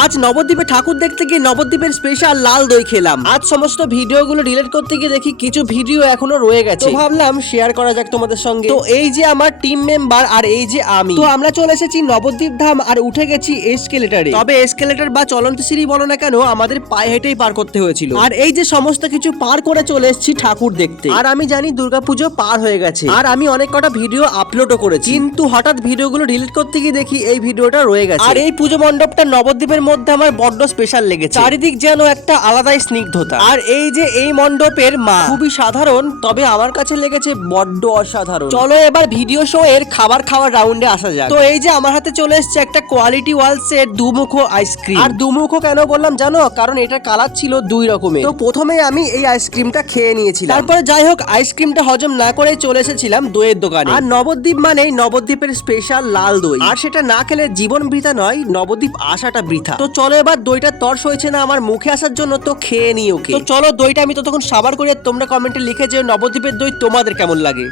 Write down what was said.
আজ নবদ্বীপে ঠাকুর দেখতে গিয়ে নবদ্বীপের স্পেশাল লাল দই খেলাম। আজ সমস্ত ভিডিওগুলো ডিলিট করতে গিয়ে দেখি কিছু ভিডিও এখনো রয়ে গেছে, তো ভাবলাম শেয়ার করা যাক তোমাদের সঙ্গে। তো এই যে আমার টিম মেম্বার আর এই যে আমি, তো আমরা চলে এসেছি নবদ্বীপ ধাম আর উঠে গেছি এসকেলেটারে। তবে এসকেলেটার বা চলন্ত সিঁড়ি বলো না কেন, আমাদের পায়ে হেঁটেই পার করতে হয়েছিল। আর এই যে সমস্ত কিছু পার করে চলে এসেছি ঠাকুর দেখতে। আর আমি জানি দুর্গাপুজো পার হয়ে গেছে, আর আমি অনেক কটা ভিডিও আপলোডও করেছি, কিন্তু হঠাৎ ভিডিওগুলো ডিলিট করতে গিয়ে দেখি এই ভিডিওটা রয়ে গেছে। আর এই পুজো মণ্ডপটা নবদ্বীপের মধ্যে আমার বড্ড স্পেশাল লেগেছে, চারিদিক যেন একটা আলাদাই স্নিগ্ধতা। আর এই যে এই মণ্ডপের মা খুবই সাধারণ, তবে আমার কাছে লেগেছে বড্ড অসাধারণ। চলো এবার ভিডিও শো এর খাবার খাওয়ার রাউন্ডে আসা যাক। তো এই যে আমার হাতে চলে এসেছে একটা কোয়ালিটি ওয়ালস এর দুমুখো আইসক্রিম। আর দুমুখো কেন বললাম জানো, কারণ এটার কালার ছিল দুই রকমের। তো প্রথমে আমি এই আইসক্রিমটা খেয়ে নিয়েছিলাম, তারপরে যাই হোক আইসক্রিমটা হজম না করে চলে এসেছিলাম দইয়ের দোকানে। আর নবদ্বীপ মানেই নবদ্বীপের স্পেশাল লাল দই, আর সেটা না খেলে জীবন বৃথা নয়, নবদ্বীপ আসাটা বৃথা। তো চলো এবার দইটা তর্স হয়েছে না আমার মুখে আসার জন্য, তো খেয়ে নিই ওকে। তো চলো দইটা আমি ততক্ষণ সাবার করে, তোমরা কমেন্টে লিখে যে নবদ্বীপের দই তোমাদের কেমন লাগে।